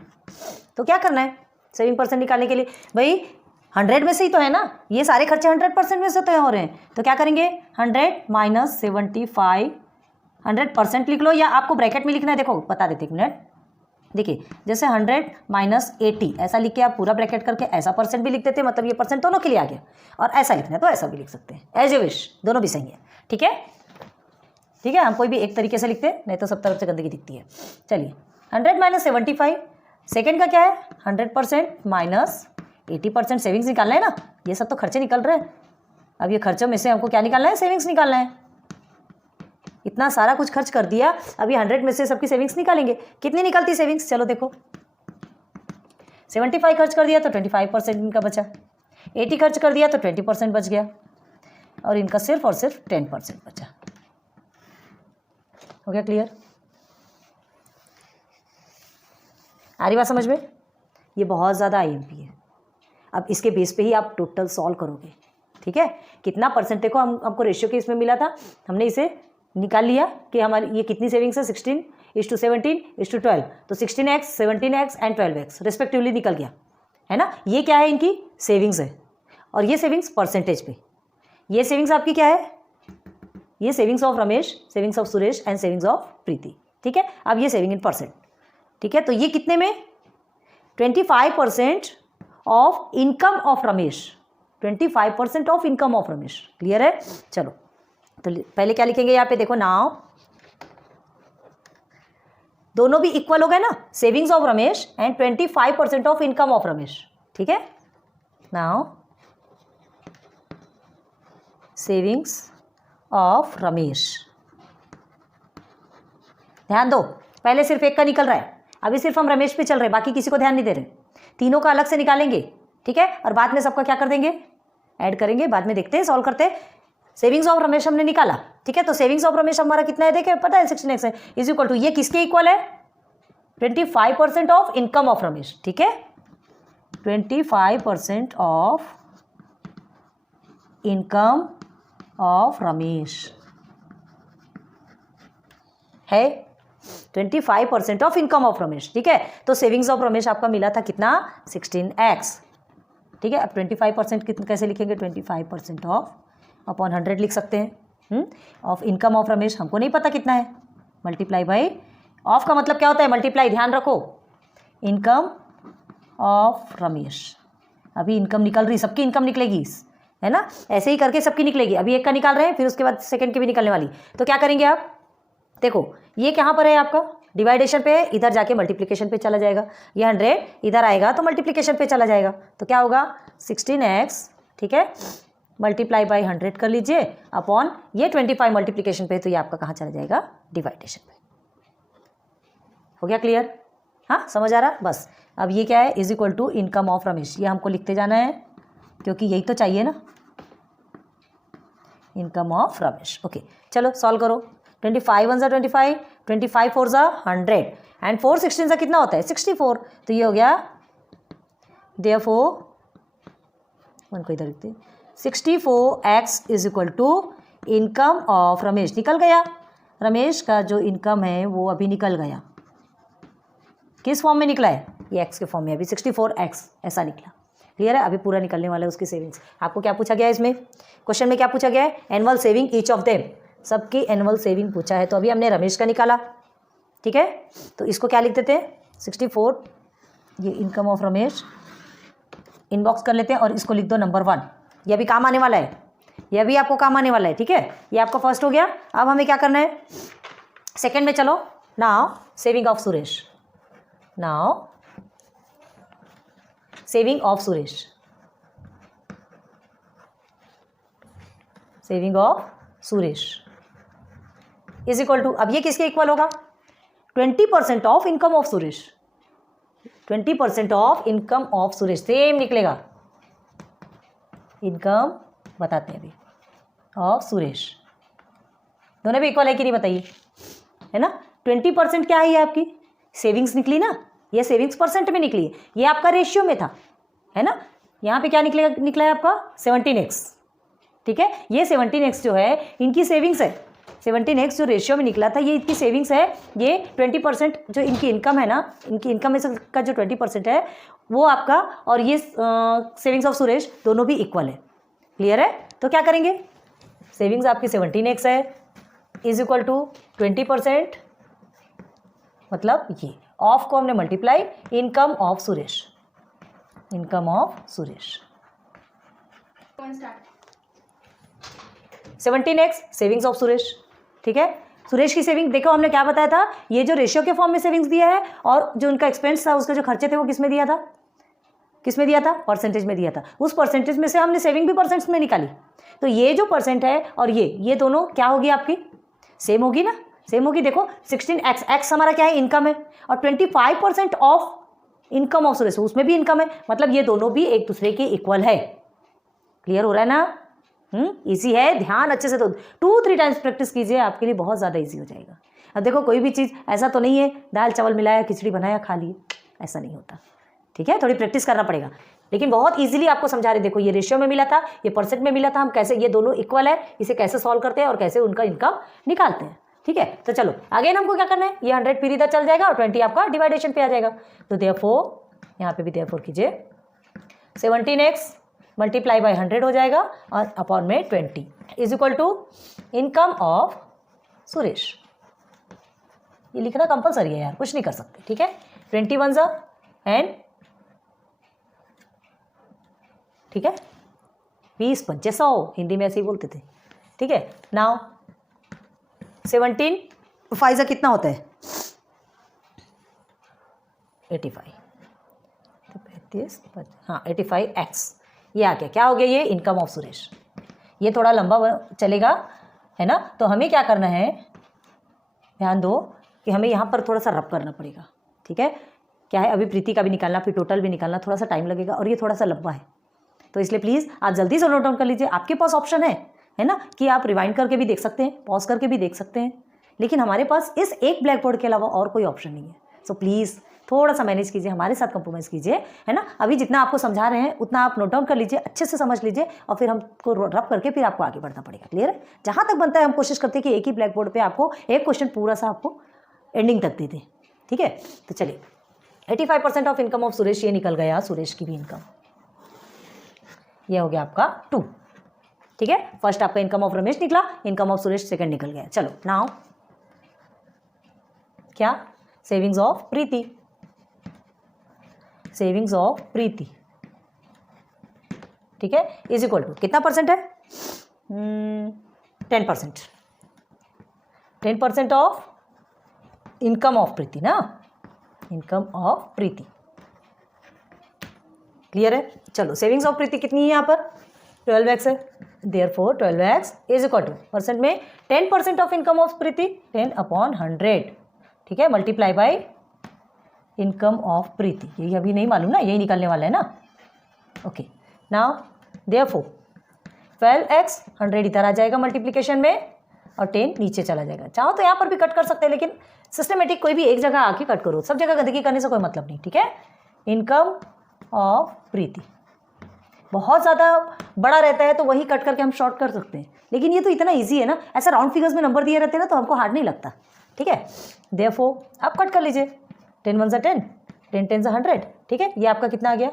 तो क्या करना है सेविंग परसेंट निकालने के लिए, भाई 100 में से ही तो है ना, ये सारे खर्चे 100% में से तो हो रहे हैं। तो क्या करेंगे, 100 माइनस 75, 100% लिख लो या आपको ब्रैकेट में लिखना है, देखो बता देते एक मिनट। देखिए जैसे 100 माइनस 80 ऐसा लिख के आप पूरा ब्रैकेट करके ऐसा परसेंट भी लिख देते हैं, मतलब ये परसेंट दोनों के लिए आ गया। और ऐसा लिखना है तो ऐसा भी लिख सकते हैं, एज ए विश, दोनों भी सही है, ठीक है। ठीक है, हम कोई भी एक तरीके से लिखते हैं, नहीं तो सब तरफ से गंदगी दिखती है। चलिए 100 माइनस 75, सेकेंड का क्या है 100% माइनस 80%, सेविंग्स निकालना है ना, ये सब तो खर्चे निकल रहे हैं। अब ये खर्चों में से हमको क्या निकालना है, सेविंग्स निकालना है। इतना सारा कुछ खर्च कर दिया, अभी 100 में से सबकी सेविंग्स निकालेंगे। कितनी निकलती सेविंग्स, चलो देखो 75 खर्च कर दिया तो 25% इनका बचा, 80 खर्च कर दिया तो 20% बच गया, और इनका सिर्फ और सिर्फ 10% बचा। हो गया क्लियर, आ रही बात समझ में। ये बहुत ज़्यादा IMP है। अब इसके बेस पे ही आप टोटल सॉल्व करोगे, ठीक है। कितना परसेंट, देखो हमको रेशियो के इसमें मिला था, हमने इसे निकाल लिया कि हमारी ये कितनी सेविंग्स है, 16:17:12, तो 16x, 17x and 12x respectively निकल गया, है ना। ये क्या है, इनकी सेविंग्स है, और ये सेविंग्स परसेंटेज पे। ये सेविंग्स आपकी क्या है, ये savings of Ramesh, savings of Suresh and savings of Preeti, ठीक है। अब ये सेविंग इन परसेंट, ठीक है। तो ये कितने में, 25% of income of Ramesh, 25% of income of Ramesh. Clear है। चलो तो पहले क्या लिखेंगे यहाँ पे, देखो नाउ दोनों भी इक्वल हो गए ना, savings of Ramesh and 25% of income of Ramesh, ठीक है। नाउ सेविंग्स ऑफ रमेश, ध्यान दो पहले सिर्फ एक का निकल रहा है, अभी सिर्फ हम रमेश पे चल रहे हैं, बाकी किसी को ध्यान नहीं दे रहे। तीनों का अलग से निकालेंगे, ठीक है, और बाद में सबका क्या कर देंगे, ऐड करेंगे, बाद में देखते हैं, सॉल्व करते हैं। सेविंग्स ऑफ रमेश हमने निकाला, ठीक है। तो सेविंग्स ऑफ रमेश हमारा कितना है, देखे पता है 16x है, इज इक्वल टू, ये किसके इक्वल है, 25% ऑफ इनकम ऑफ रमेश, ठीक है। 25% ऑफ इनकम ऑफ रमेश है 25% ऑफ इनकम ऑफ रमेश, ठीक है। तो सेविंग्स ऑफ रमेश आपका मिला था कितना, 16x, ठीक है। अब 25% कैसे लिखेंगे, 25% ऑफ अपॉन 100 लिख सकते हैं। ऑफ इनकम ऑफ रमेश हमको नहीं पता कितना है, मल्टीप्लाई बाई ऑफ का मतलब क्या होता है, मल्टीप्लाई, ध्यान रखो, इनकम ऑफ रमेश। अभी इनकम निकल रही, सबकी इनकम निकलेगी, है ना, ऐसे ही करके सबकी निकलेगी। अभी एक का निकाल रहे हैं, फिर उसके बाद सेकंड की भी निकलने वाली। तो क्या करेंगे आप, देखो ये कहाँ पर है आपका, डिवाइडेशन पे है, इधर जाके मल्टीप्लिकेशन पे चला जाएगा। ये 100 इधर आएगा तो मल्टीप्लिकेशन पे चला जाएगा। तो क्या होगा 16x, ठीक है, मल्टीप्लाई बाई 100 कर लीजिए अपॉन ये 25 मल्टीप्लिकेशन पे, तो ये आपका कहाँ चला जाएगा, डिवाइडेशन पे। हो गया क्लियर, हाँ समझ आ रहा। बस अब ये क्या है, is equal to income of Ramesh, ये हमको लिखते जाना है क्योंकि यही तो चाहिए ना, इनकम ऑफ रमेश। ओके चलो सॉल्व करो। 25 1 ज़ा 25, 25 4 ज़ा 100 एंड 4 16 ज़ा कितना होता है 64। तो ये हो गया देयरफॉर, वन को इधर लिखते, 64x is equal to income of Ramesh. निकल गया, रमेश का जो इनकम है वो अभी निकल गया। किस फॉर्म में निकला है, ये x के फॉर्म में, अभी 64x ऐसा निकला। क्लियर है, अभी पूरा निकलने वाला है उसकी सेविंग्स। आपको क्या पूछा गया है इसमें, क्वेश्चन में क्या पूछा गया है, annual saving each of them, सबकी एनुअल सेविंग पूछा है। तो अभी हमने रमेश का निकाला, ठीक है, तो इसको क्या लिख देते हैं 64, ये इनकम ऑफ रमेश, इनबॉक्स कर लेते हैं और इसको लिख दो नंबर 1। ये अभी काम आने वाला है, ये अभी आपको काम आने वाला है, ठीक है। ये आपका फर्स्ट हो गया। अब हमें क्या करना है, सेकंड में चलो। Now saving of Suresh, now saving of Suresh, saving of Suresh is equal to, अब ये किसके इक्वल होगा, 20% of income of Suresh, 20% of income of Suresh, same निकलेगा, इनकम बताते हैं अभी ऑफ सुरेश, दोनों भी इक्वल है कि नहीं बताइए, है ना। 20% क्या है, ये आपकी सेविंग्स निकली ना, ये सेविंग्स परसेंट में निकली है, ये आपका रेशियो में था, है ना। यहाँ पे क्या निकला है आपका 17x, ठीक है। ये 17x जो है इनकी सेविंग्स है, 17x जो रेशियो में निकला था ये इनकी सेविंग्स है। ये 20% जो इनकी इनकम है ना, इनकी इनकम में से का जो 20% है वो आपका, और ये सेविंग्स ऑफ सुरेश दोनों भी इक्वल है। क्लियर है, तो क्या करेंगे, सेविंग्स आपकी 17x है इज इक्वल टू 20%, मतलब ये ऑफ को हमने multiply income of Suresh, income of Suresh 17x savings of Suresh, ठीक है। सुरेश की सेविंग देखो हमने क्या बताया था, ये जो रेशियो के फॉर्म में सेविंग्स दिया है, और जो उनका एक्सपेंस था, उसके जो खर्चे थे वो किस में दिया था, किस में दिया था, परसेंटेज में दिया था। उस परसेंटेज में से हमने सेविंग भी परसेंट में निकाली। तो ये जो परसेंट है और ये दोनों क्या होगी आपकी, सेम होगी ना, सेम होगी। देखो 16x, x हमारा क्या है, इनकम है, और 25% ऑफ इनकम ऑफ सुरेश, उसमें भी इनकम है, मतलब ये दोनों भी एक दूसरे के इक्वल है। क्लियर हो रहा है ना, इजी है, ध्यान अच्छे से, तो 2-3 टाइम्स प्रैक्टिस कीजिए, आपके लिए बहुत ज़्यादा इजी हो जाएगा। अब देखो कोई भी चीज़ ऐसा तो नहीं है दाल चावल मिलाया खिचड़ी बनाया खा लिए, ऐसा नहीं होता, ठीक है, थोड़ी प्रैक्टिस करना पड़ेगा। लेकिन बहुत इजीली आपको समझा रहे, देखो ये रेशियो में मिला था, ये परसेंट में मिला था, हम कैसे, ये दोनों इक्वल है, इसे कैसे सॉल्व करते हैं और कैसे उनका इनकम निकालते हैं, ठीक है। तो चलो अगेन हमको क्या करना है, ये 100 फिर इधर चल जाएगा और 20 आपका डिवाइडेशन पे आ जाएगा। तो देयरफॉर यहाँ पे भी देयरफॉर कीजिए, 17x मल्टीप्लाई बाई 100 हो जाएगा और अपॉन में 20 is equal to income of Suresh. ये लिखना कंपलसरी है यार, कुछ नहीं कर सकते, ठीक है। 21 ज़ा एंड, ठीक है, 20 25 100, हिंदी में ऐसे ही बोलते थे, ठीक है। नाउ 17 5 ज़ा कितना होता है 85, तो 35, हाँ 85x, ये आ गया, क्या हो गया, ये इनकम ऑफ सुरेश। ये थोड़ा लंबा चलेगा, है ना। तो हमें क्या करना है, ध्यान दो कि हमें यहाँ पर थोड़ा सा रब करना पड़ेगा, ठीक है। क्या है, अभी प्रीति का भी निकालना, फिर टोटल भी निकालना, थोड़ा सा टाइम लगेगा और ये थोड़ा सा लंबा है, तो इसलिए प्लीज़ आप जल्दी से नोट डाउन कर लीजिए। आपके पास ऑप्शन है ना, कि आप रिवाइंड करके भी देख सकते हैं, पॉज करके भी देख सकते हैं, लेकिन हमारे पास इस एक ब्लैक बोर्ड के अलावा और कोई ऑप्शन नहीं है। सो प्लीज़ थोड़ा सा मैनेज कीजिए, हमारे साथ कंप्रोमाइज़ कीजिए, है ना। अभी जितना आपको समझा रहे हैं उतना आप नोट डाउन कर लीजिए, अच्छे से समझ लीजिए, और फिर हमको रब करके फिर आपको आगे बढ़ना पड़ेगा। क्लियर है, जहाँ तक बनता है हम कोशिश करते हैं कि एक ही ब्लैक बोर्ड पर आपको एक क्वेश्चन पूरा सा आपको एंडिंग तक दे दें, ठीक है। तो चलिए 85% ऑफ इनकम ऑफ सुरेश, ये निकल गया सुरेश की भी इनकम, ये हो गया आपका 2। ठीक है, फर्स्ट आपका इनकम ऑफ रमेश निकला, इनकम ऑफ सुरेश सेकंड निकल गया। चलो नाउ क्या, savings of Preeti, savings of Preeti, ठीक है, इज इक्वल टू कितना परसेंट है, 10%, 10% ऑफ इनकम ऑफ प्रीति ना, इनकम ऑफ प्रीति। क्लियर है। चलो सेविंग्स ऑफ प्रीति कितनी है यहाँ पर, 12x है, therefore 12x is equal two percent में 10% ऑफ इनकम ऑफ प्रीति 10/100, ठीक है, मल्टीप्लाई बाय इनकम ऑफ प्रीति। यही अभी नहीं मालूम ना, यही निकालने वाला है ना। ओके, नाउ देयरफॉर 12x 100 इधर आ जाएगा मल्टीप्लिकेशन में और 10 नीचे चला जाएगा। चाहो तो यहाँ पर भी कट कर सकते हैं, लेकिन सिस्टमेटिक कोई भी एक जगह आके कट करो, सब जगह गंदगी करने से कोई मतलब नहीं। ठीक है, इनकम ऑफ प्रीति बहुत ज़्यादा बड़ा रहता है तो वही कट करके हम शॉर्ट कर सकते हैं, लेकिन ये तो इतना इजी है ना, ऐसा राउंड फिगर्स में नंबर दिए रहते हैं ना तो हमको हार्ड नहीं लगता। ठीक है, देयरफॉर आप कट कर लीजिए, 10 1 10, 10 10 100, ठीक है, ये आपका कितना आ गया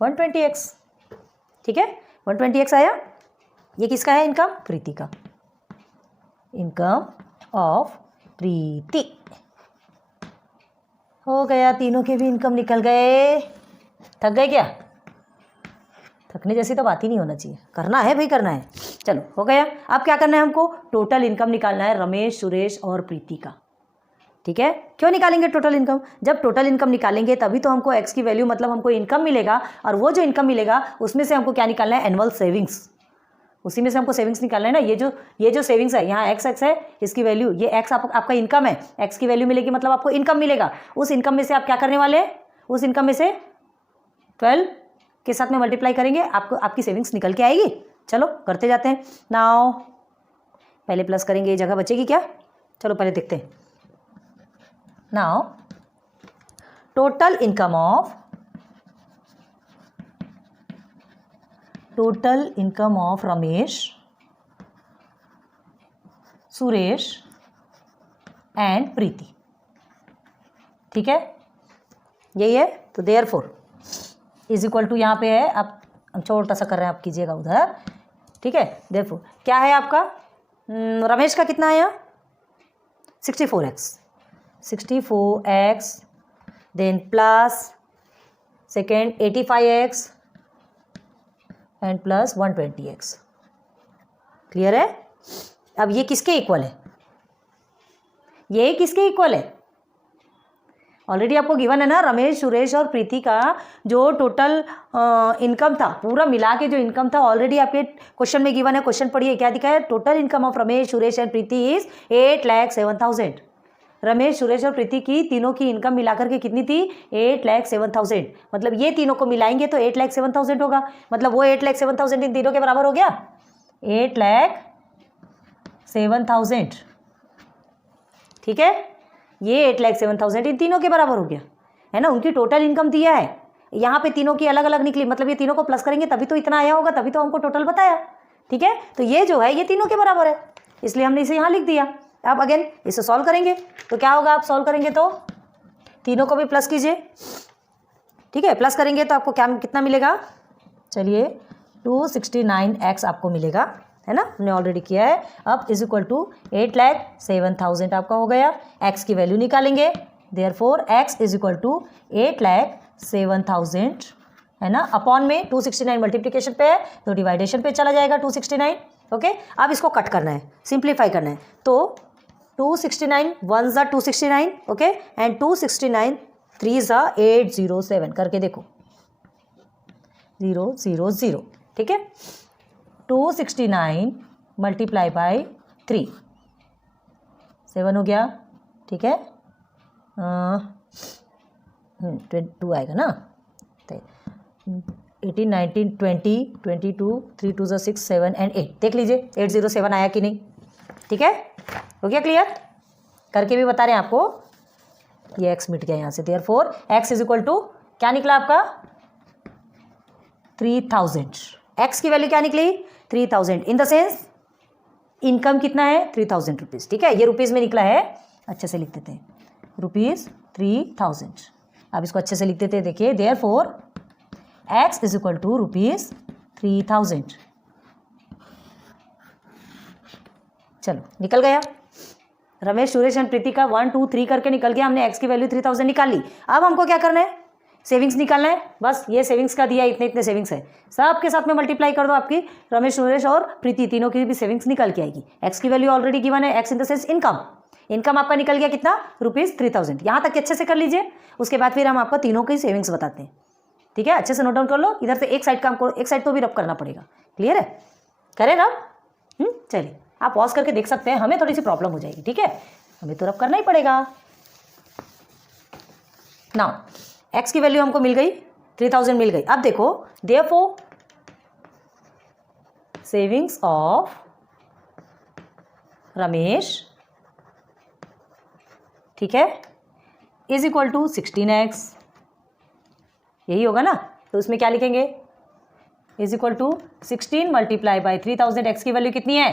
120x। ठीक है, 120x आया। ये किसका है, इनकम प्रीति का, इनकम ऑफ प्रीति। हो गया, तीनों के भी इनकम निकल गए। थक गए क्या, थकने जैसी तो बात ही नहीं होना चाहिए, करना है भाई, करना है। चलो हो गया। अब क्या करना है, हमको टोटल इनकम निकालना है रमेश, सुरेश और प्रीति का। ठीक है, क्यों निकालेंगे टोटल इनकम, जब टोटल इनकम निकालेंगे तभी तो हमको एक्स की वैल्यू मतलब हमको इनकम मिलेगा, और वो जो इनकम मिलेगा उसमें से हमको क्या निकालना है, एनुअल सेविंग्स, उसी में से हमको सेविंग्स निकालना है ना। ये जो सेविंग्स है, यहाँ एक्स है, इसकी वैल्यू, ये एक्स आपका इनकम है, एक्स की वैल्यू मिलेगी मतलब आपको इनकम मिलेगा। उस इनकम में से आप क्या करने वाले हैं, उस इनकम में से 12 के साथ में मल्टीप्लाई करेंगे, आपको आपकी सेविंग्स निकल के आएगी। चलो करते जाते हैं। नाउ पहले प्लस करेंगे, ये जगह बचेगी क्या, चलो पहले देखते हैं। Now total income of Ramesh, Suresh and Preeti. ठीक है, यही है। तो देयरफॉर इज इक्वल टू यहाँ पे है, आप छोटा सा कर रहे हैं, आप कीजिएगा उधर। ठीक है, देयरफॉर क्या है आपका, रमेश का कितना आया 64x, then plus second 85x and plus 120x। Clear है। अब ये किसके इक्वल है, ये किसके इक्वल है, ऑलरेडी आपको गिवन है ना, रमेश, सुरेश और प्रीति का जो टोटल इनकम था, पूरा मिला के जो इनकम था ऑलरेडी आपके क्वेश्चन में गिवन है। क्वेश्चन पढ़िए क्या दिखा है, total income of Ramesh, Suresh and Preeti is 8,07,000। Ramesh, Suresh और प्रीति की तीनों की इनकम मिलाकर के कितनी थी, 8,07,000। मतलब ये तीनों को मिलाएंगे तो 8,07,000 होगा, मतलब वो 8,07,000 इन तीनों के बराबर हो गया, 8,07,000। ठीक है, ये 8,07,000 इन तीनों के बराबर हो गया, है ना। उनकी टोटल इनकम दिया है, यहाँ पे तीनों की अलग अलग निकली, मतलब ये तीनों को प्लस करेंगे तभी तो इतना आया होगा, तभी तो हमको टोटल बताया। ठीक है, तो ये जो है ये तीनों के बराबर है, इसलिए हमने इसे यहाँ लिख दिया। अब अगेन इसे सॉल्व करेंगे तो क्या होगा, आप सॉल्व करेंगे तो तीनों को भी प्लस कीजिए। ठीक है, प्लस करेंगे तो आपको क्या कितना मिलेगा, चलिए 269x आपको मिलेगा, है ना, हमने ऑलरेडी किया है। अब इज इक्वल टू 8,07,000 आपका हो गया। x की वैल्यू निकालेंगे, therefore x is equal to 8,07,000, है ना, अपॉन में 269 मल्टीप्लिकेशन पे है तो डिवाइडेशन पे चला जाएगा 269। ओके, अब इसको कट करना है, सिंप्लीफाई करना है, तो 269 1 ज़ा 269, ओके, एंड 269 3 ज़ा 807 करके देखो, 000। ठीक है, 269 मल्टीप्लाई बाय 3, 7 हो गया। ठीक है, 2 आएगा ना, 18 19 20 22 3 2 ज़ा 6 7 एंड 8, देख लीजिए 807 आया कि नहीं। ठीक है, हो गया क्लियर, करके भी बता रहे हैं आपको। ये x मिट गया यहाँ से, therefore x is equal to क्या निकला आपका 3000। x की वैल्यू क्या निकली 3000, इन द सेंस इनकम कितना है 3000 रुपीज़। ठीक है, ये रुपीज़ में निकला है, अच्छे से लिख देते हैं, रुपीज़ 3000। अब इसको अच्छे से लिख देते हैं, देखिए therefore x is equal to rupees 3000। चलो निकल गया। रमेश, सुरेश एंड प्रीति का 1 2 3 करके निकल गया। हमने एक्स की वैल्यू 3000 निकाल ली। अब हमको क्या करना है? सेविंग्स निकालना है। बस ये सेविंग्स का दिया, इतने इतने सेविंग्स है, सबके साथ में मल्टीप्लाई कर दो। आपकी रमेश, सुरेश और प्रीति तीनों की भी सेविंग्स निकल के आएगी। एक्स की वैल्यू ऑलरेडी गिवन है, x in the sense income. Income आपका निकल गया कितना? ₹3000। यहाँ तक अच्छे से कर लीजिए। उसके बाद फिर हम आपको तीनों की सेविंग्स बताते हैं। ठीक है, अच्छे से नोट डाउन कर लो। इधर से एक साइड का हमको, एक साइड तो भी रब करना पड़ेगा। क्लियर है? करें रब? चलिए, आप पॉज करके देख सकते हैं। हमें थोड़ी सी प्रॉब्लम हो जाएगी। ठीक है, हमें तो रब करना ही पड़ेगा। नाउ एक्स की वैल्यू हमको मिल गई, 3000 मिल गई। अब देखो, देयरफॉर सेविंग्स ऑफ रमेश, ठीक है, इज इक्वल टू 16x। यही होगा ना? तो उसमें क्या लिखेंगे? Is equal to 16 multiply by 3000। X की वैल्यू कितनी है?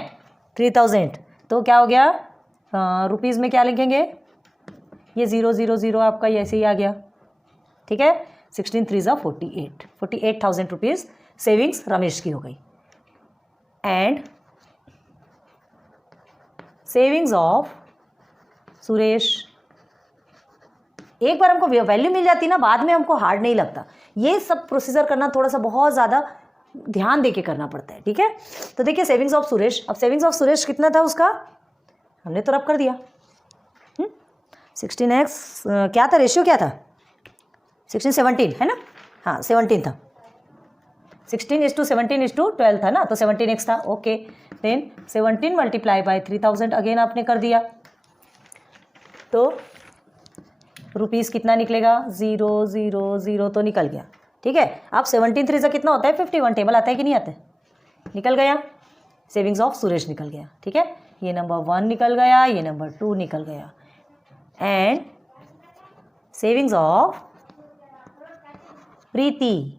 3000। तो क्या हो गया? रुपीज़ में क्या लिखेंगे? ये 000 आपका ऐसे ही आ गया। ठीक है, 16 3 ज़ा 48, 48,000 रुपीज़ सेविंग्स रमेश की हो गई। एंड सेविंग्स ऑफ सुरेश, एक बार हमको वैल्यू मिल जाती ना, बाद में हमको हार्ड नहीं लगता। ये सब प्रोसीजर करना थोड़ा सा बहुत ज़्यादा ध्यान देके करना पड़ता है। ठीक है, तो देखिए सेविंग्स ऑफ सुरेश। अब सेविंग्स ऑफ सुरेश कितना था उसका? हमने तो रब कर दिया। 16x क्या था? रेशियो क्या था? 16 17 है ना? हाँ 17 था। 16:17:12 था ना, तो 17x था। Okay, then 17 multiply by 3000 again आपने कर दिया। तो रुपीज़ कितना निकलेगा? 000 तो निकल गया। ठीक है, अब 17 3 ज़ा कितना होता है? 51। टेबल आता है कि नहीं आता है? निकल गया। सेविंग्स ऑफ सुरेश निकल गया। ठीक है, ये नंबर 1 निकल गया, ये नंबर 2 निकल गया। And savings of Preeti,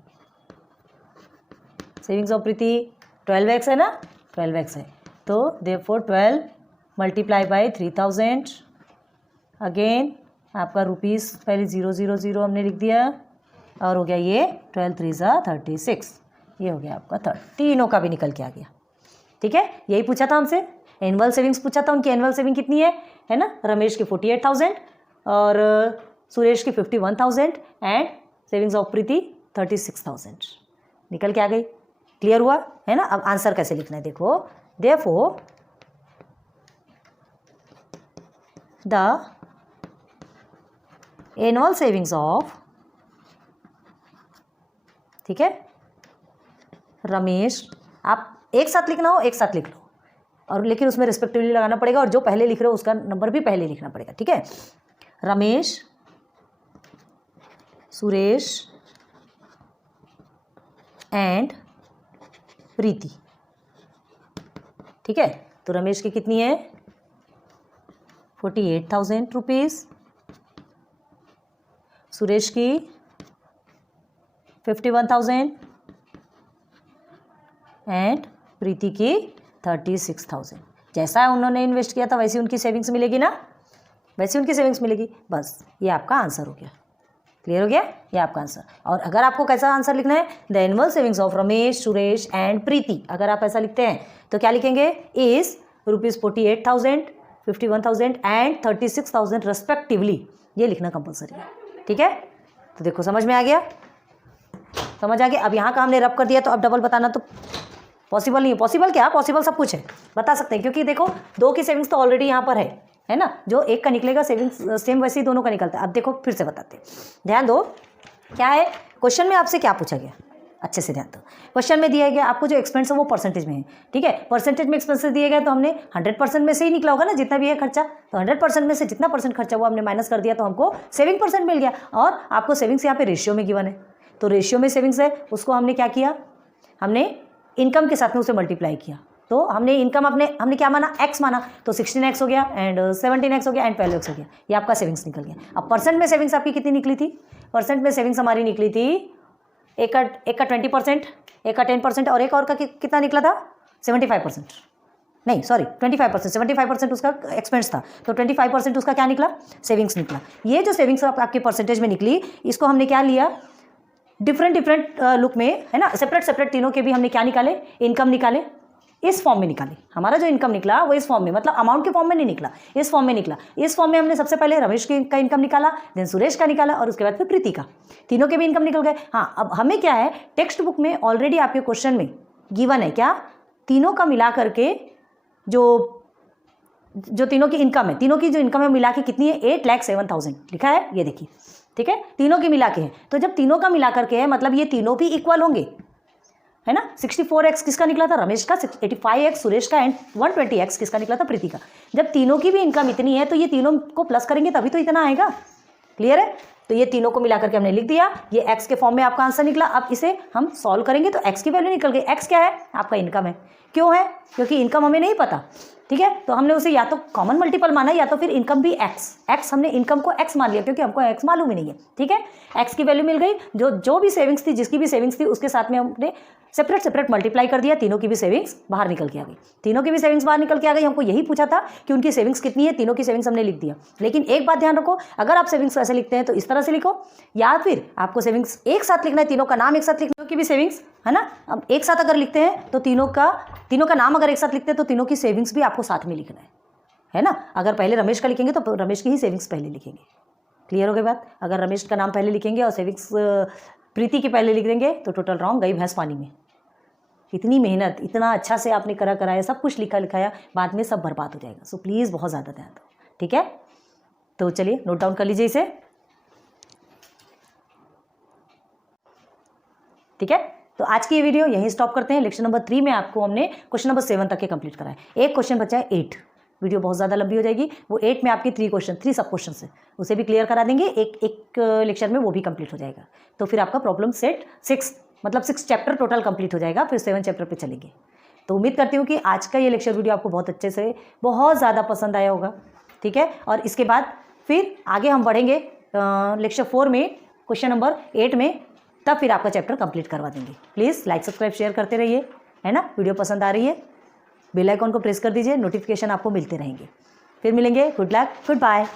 savings of Preeti 12x है ना? 12x है, तो देयरफॉर 12 मल्टीप्लाई बाई 3000। अगेन आपका रुपीज़ पहले 000 हमने लिख दिया, और हो गया ये 12 3 ज़ा 36। ये हो गया आपका 30। तीनों का भी निकल के आ गया। ठीक है, यही पूछा था हमसे। एनुअल सेविंग्स पूछा था, उनकी एनुअल सेविंग कितनी है ना? रमेश की 48,000 और सुरेश की 51,000 एंड सेविंग्स ऑफ प्रीति 36,000 निकल के आ गई। क्लियर हुआ है ना? अब आंसर कैसे लिखना है देखो। Therefore the annual savings of, ठीक है, रमेश, आप एक साथ लिखना हो एक साथ लिख लो, और लेकिन उसमें रिस्पेक्टिवली लगाना पड़ेगा, और जो पहले लिख रहे हो उसका नंबर भी पहले लिखना पड़ेगा। ठीक है, रमेश, सुरेश एंड प्रीति। ठीक है, तो रमेश की कितनी है? 48,000 रुपीज़, सुरेश की 51,000 एंड प्रीति की 36,000। जैसा उन्होंने इन्वेस्ट किया था वैसी उनकी सेविंग्स मिलेगी ना? वैसी उनकी सेविंग्स मिलेगी। बस ये आपका आंसर हो गया। क्लियर हो गया? ये आपका आंसर। और अगर आपको कैसा आंसर लिखना है? The annual savings of Ramesh, Suresh and Preeti, अगर आप ऐसा लिखते हैं तो क्या लिखेंगे? Is ₹48,000, 51,000 and 36,000 respectively. ये लिखना कंपलसरी है। ठीक है, तो देखो समझ में आ गया? समझ आ गया? अब यहाँ का हमने रब कर दिया, तो अब डबल बताना तो पॉसिबल नहीं है। पॉसिबल क्या, पॉसिबल सब कुछ है, बता सकते हैं, क्योंकि देखो 2 की सेविंग्स तो ऑलरेडी यहाँ पर है ना? जो एक का निकलेगा सेविंग्स सेम वैसे ही दोनों का निकलता है। अब देखो फिर से बताते हैं, ध्यान दो। क्या है क्वेश्चन में? आपसे क्या पूछा गया? अच्छे से ध्यान दो। क्वेश्चन में दिया गया आपको जो एक्सपेंस है वो परसेंटेज में है। ठीक है, परसेंटेज में एक्सपेंसेस दिए गए, तो हमने 100% में से ही निकला होगा ना, जितना भी है खर्चा। तो 100% में से जितना परसेंट खर्चा हुआ हमने माइनस कर दिया, तो हमको सेविंग परसेंट मिल गया। और आपको सेविंग्स यहाँ पे रेशियो में गिवन है, तो रेशियो में सेविंग्स है, उसको हमने क्या किया? हमने इनकम के साथ में उसे मल्टीप्लाई किया। तो हमने इनकम हमने क्या माना? x माना, तो 16x हो गया एंड 17x हो गया एंड 12x हो गया। ये आपका सेविंग्स निकल गया। अब परसेंट में सेविंग्स आपकी कितनी निकली थी? परसेंट में सेविंग्स हमारी निकली थी एक का 20%, एक का 10% और एक और का कितना निकला था? 75%। नहीं सॉरी 25%। 75% उसका एक्सपेंस था, तो 25% उसका क्या निकला? सेविंग्स निकला। ये जो सेविंग्स आपकी परसेंटेज में निकली, इसको हमने क्या लिया? डिफरेंट डिफरेंट लुक में, है ना, सेपरेट सेपरेट तीनों के भी हमने क्या निकाले, इनकम निकाले, इस फॉर्म में निकाले। हमारा जो इनकम निकला वो इस फॉर्म में, मतलब अमाउंट के फॉर्म में नहीं निकला, इस फॉर्म में निकला। इस फॉर्म में हमने सबसे पहले रमेश का इनकम निकाला, देन सुरेश का निकाला और उसके बाद फिर प्रीति का, तीनों के भी इनकम निकल गए। हाँ, अब हमें क्या है, टेक्स्ट बुक में ऑलरेडी आपके क्वेश्चन में गिवन है क्या, तीनों का मिला करके जो तीनों की इनकम है, तीनों की जो इनकम है मिला के कितनी है, 8,07,000 लिखा है, ये देखिए, ठीक है, तीनों की मिला के है। तो जब तीनों का मिला करके है मतलब ये तीनों भी इक्वल होंगे, है ना। 64x किसका निकला था, रमेश का, 85x सुरेश का एंड 120x किसका निकला था, प्रीति का। जब तीनों की भी इनकम इतनी है तो ये तीनों को प्लस करेंगे तभी तो इतना आएगा। क्लियर है। तो ये तीनों को मिला करके हमने लिख दिया, ये x के फॉर्म में आपका आंसर निकला। अब इसे हम सॉल्व करेंगे तो x की वैल्यू निकल गई। x क्या है, आपका इनकम है। क्यों है, क्योंकि इनकम हमें नहीं पता, ठीक है, तो हमने उसे या तो कॉमन मल्टीपल माना या तो फिर इनकम भी x हमने इनकम को x मान लिया क्योंकि हमको x मालूम ही नहीं है, ठीक है। x की वैल्यू मिल गई, जो भी सेविंग्स थी, जिसकी भी सेविंग्स थी उसके साथ में हमने सेपरेट सेपरेट मल्टीप्लाई कर दिया, तीनों की भी सेविंग्स बाहर निकल के आ गई। तीनों की भी सेविंग्स बाहर निकल के आ गई। हमको यही पूछा था कि उनकी सेविंग्स कितनी है, तीनों की सेविंग्स हमने लिख दिया। लेकिन एक बात ध्यान रखो, अगर आप सेविंग्स ऐसे लिखते हैं तो इस तरह से लिखो, या फिर आपको सेविंग्स एक साथ लिखना है, तीनों का नाम एक साथ लिखना, की भी सेविंग्स, है ना। अब एक साथ अगर लिखते हैं तो तीनों का नाम अगर एक साथ लिखते हैं तो तीनों की सेविंग्स भी आपको साथ में लिखना है ना। अगर पहले रमेश का लिखेंगे तो रमेश की ही सेविंग्स पहले लिखेंगे। क्लियर हो गई बात। अगर रमेश का नाम पहले लिखेंगे और सेविंग्स प्रीति के पहले लिख देंगे तो टोटल रॉन्ग, गई भैंस पानी में। इतनी मेहनत, इतना अच्छा से आपने कराया, सब कुछ लिखाया, बाद में सब बर्बाद हो जाएगा। सो प्लीज़ बहुत ज़्यादा ध्यान दो, ठीक है। तो चलिए नोट डाउन कर लीजिए इसे, ठीक है। तो आज की ये वीडियो यहीं स्टॉप करते हैं। लेक्चर नंबर 3 में आपको हमने क्वेश्चन नंबर 7 तक के कंप्लीट कराए। एक क्वेश्चन बचा है 8, वीडियो बहुत ज़्यादा लंबी हो जाएगी। वो 8 में आपकी 3 सब क्वेश्चन है, उसे भी क्लियर करा देंगे एक लेक्चर में, वो भी कंप्लीट हो जाएगा। तो फिर आपका problem set 6 chapter total complete हो जाएगा, फिर 7 चैप्टर पे चलेंगे। तो उम्मीद करती हूँ कि आज का ये लेक्चर वीडियो आपको बहुत अच्छे से, बहुत ज़्यादा पसंद आया होगा, ठीक है। और इसके बाद फिर आगे हम बढ़ेंगे लेक्चर 4 में, क्वेश्चन नंबर 8 में, तब फिर आपका चैप्टर कंप्लीट करवा देंगे। प्लीज़ लाइक सब्सक्राइब शेयर करते रहिए, है ना। वीडियो पसंद आ रही है, बेल आइकॉन को प्रेस कर दीजिए, नोटिफिकेशन आपको मिलते रहेंगे। फिर मिलेंगे। Good luck, good bye.